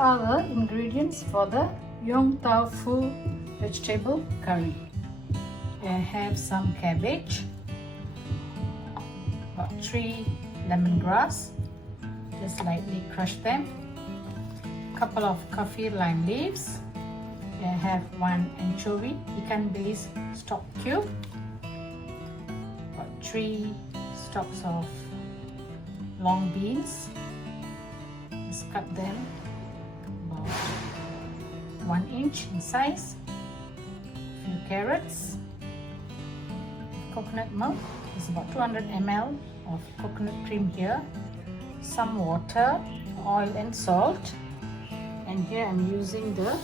are the ingredients for the Yong Tau Foo vegetable curry. I have some cabbage, about 3 lemongrass, just lightly crush them, couple of Kaffir lime leaves. I have 1 anchovy, ikan bilis stok cube, about 3 stalks of long beans. Just cut them about 1 inch in size. A few carrots, coconut milk. There's about 200 ml of coconut cream here, some water, oil and salt, and here I'm using the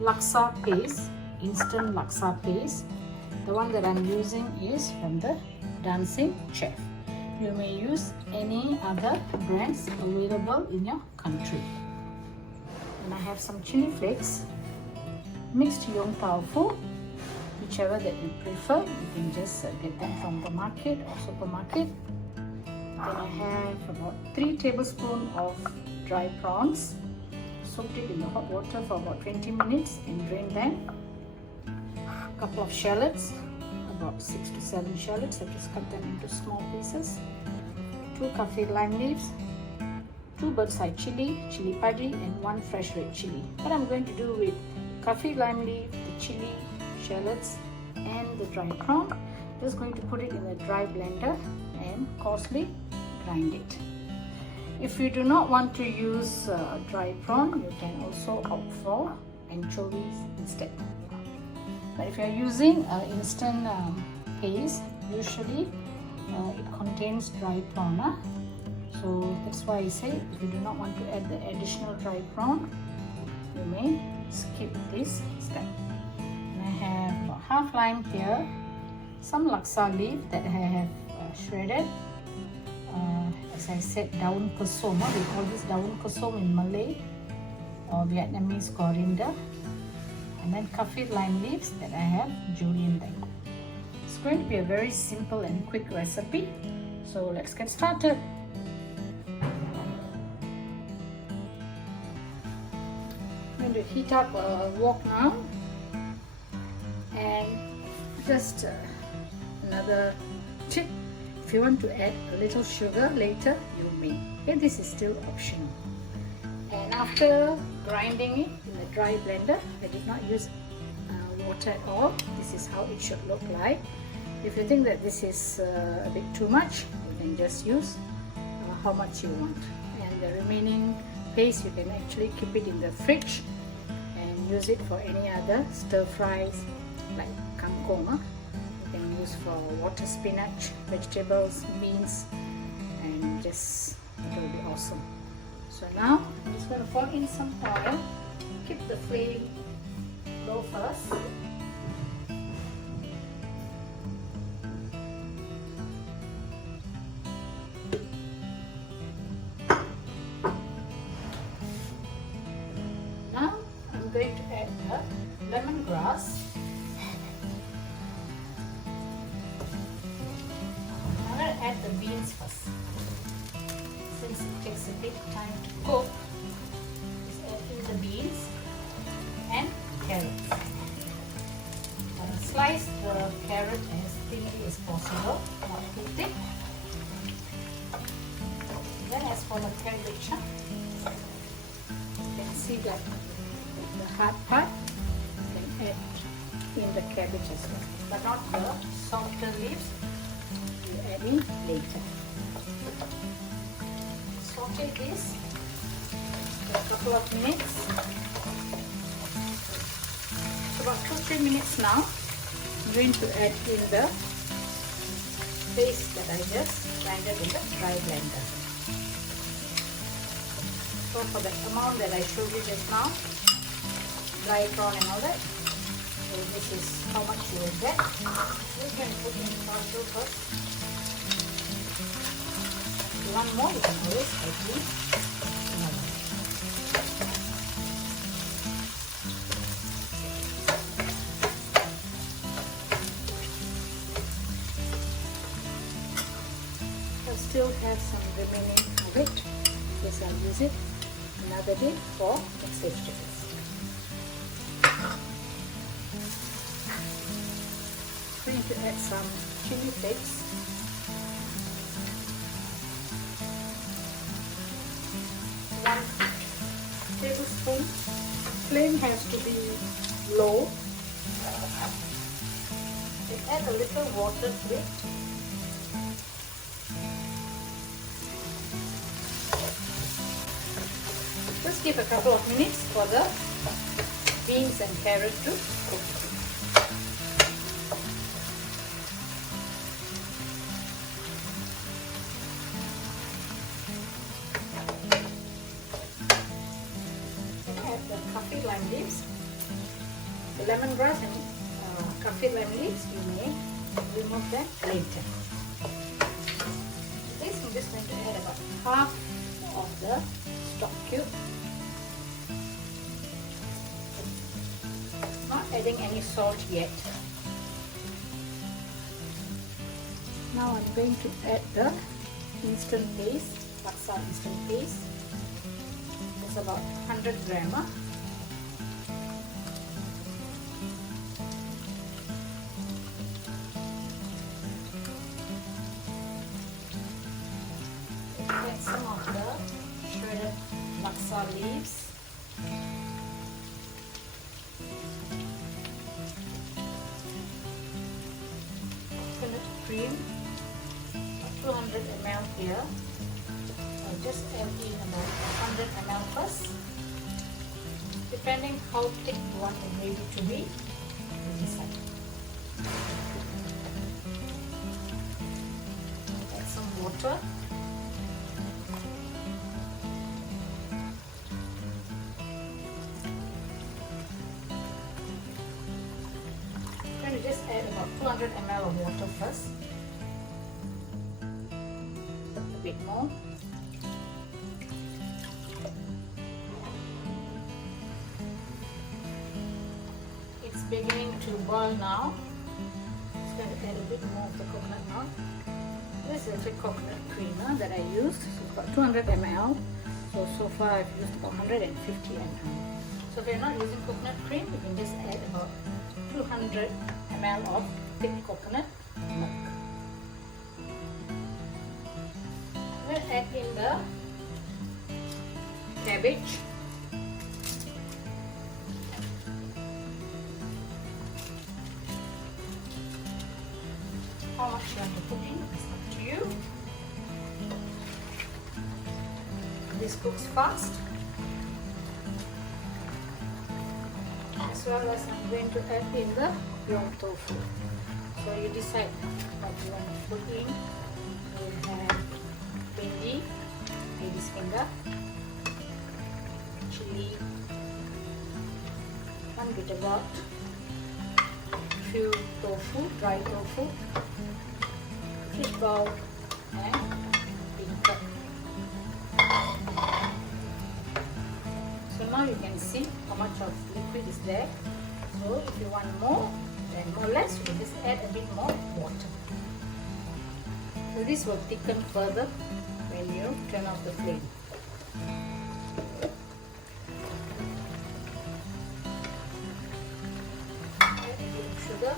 Laksa paste, instant Laksa paste. The one that I'm using is from the Dancing Chef. You may use any other brands available in your country. And I have some chili flakes, mixed Yong Tau Foo, whichever that you prefer. You can just get them from the market or supermarket. Then I have about 3 tablespoons of dry prawns. Soaked it in the hot water for about 20 minutes and drain them. A couple of shallots, about 6 to 7 shallots. I've just cut them into small pieces. 2 Kaffir lime leaves, 2 bird's eye chili, chili padi, and 1 fresh red chili. What I'm going to do with Kaffir lime leaf, the chili, shallots, and the dry prawn, just going to put it in a dry blender and coarsely grind it. If you do not want to use dry prawn, you can also opt for anchovies instead. But if you are using instant paste, usually it contains dry prawn. So that's why I say if you do not want to add the additional dry prawn, you may skip this step. And I have about half lime here, some laksa leaf that I have shredded. As I said, daun kesum. We call this daun kesum in Malay or Vietnamese coriander. And then Kaffir lime leaves that I have julienned. It's going to be a very simple and quick recipe. So let's get started. I'm going to heat up a wok now, and just another tip. If you want to add a little sugar later, you may. Okay, this is still optional. And after grinding it in a dry blender, I did not use water at all. This is how it should look like. If you think that this is a bit too much, you can just use how much you want. And the remaining paste, you can actually keep it in the fridge and use it for any other stir fries like kangkong. You can use for water spinach, vegetables, beans, and just it will be awesome. So now I'm just going to pour in some oil. Keep the flame low first. Now I'm going to add the lemongrass. I'm going to add the beans first. Since it takes a bit time to cook, just add in the beans and carrots. Slice the carrot as thinly as possible, not too thick. Then as for the cabbage, you can see that the hard part, you can add in the cabbage as well, but not the softer leaves. You add in later. Saute this for a couple of minutes. It's about 2-3 minutes now. I'm going to add in the paste that I just grinded in the dry blender. So for the amount that I showed you just now, dry prawn and all that, so this is how much you will get. You can put in partial first. If you want more, you can always add in another. I still have some remaining of it. Yes, I'll use it. another bit for mixed vegetables. I'm going to add some chili flakes. 1 tablespoon. Flame has to be low. And add a little water to it. Just give a couple of minutes for the beans and carrot to cook. Add the Kaffir lime leaves, the lemongrass and Kaffir lime leaves. You may remove them later. This I'm just going to add about half of the stock cube. Not adding any salt yet. Now I'm going to add the instant paste, Laksa instant paste. It's about 100 grams. Add some of the shredded Laksa leaves. Coconut cream, 200 ml here. I'll just add in about 100 ml first. Depending how thick you want the gravy to be, you decide. Add some water. I'm going to just add about 200 ml of water first. A bit more. It's beginning to boil now. Just going to add a bit more of the coconut now. This is the coconut creamer that I used. So it's about 200 ml. So far I've used about 150 ml. So if you're not using coconut cream, you can just add about 200 ml of thick coconut milk. We'll add in the cabbage. How much you want to put in is up to you. This cooks fast. As well as I'm going to add in the Yong Tau Foo. So you decide what you want to put in. We have padi, lady's finger, chili, one bit about few tofu, dry tofu, fish ball, and ikan. So now you can see how much of liquid is there. So if you want more, then more or less, you just add a bit more water. So this will thicken further when you turn off the flame. Add a bit of sugar.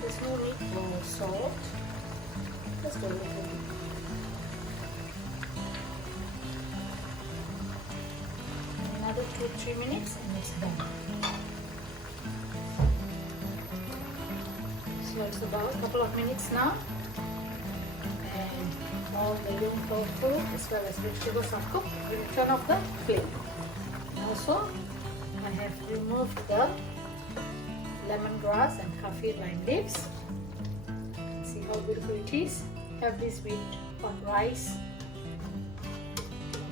There's no need for salt. Just a little bit. Another 2-3 minutes and it's done. So it's about a couple of minutes now, and all the Yong Tau Foo as well as vegetables are cooked. We will turn off the flame. Also, I have removed the lemongrass and Kaffir lime leaves. See how beautiful it is. Have this with hot rice.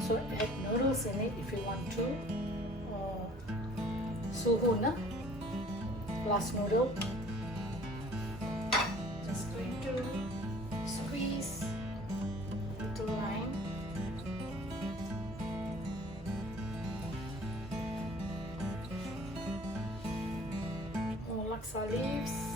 Also add noodles in it if you want to. Suhu na plus noodle. Just going to squeeze a little lime. More laksa leaves.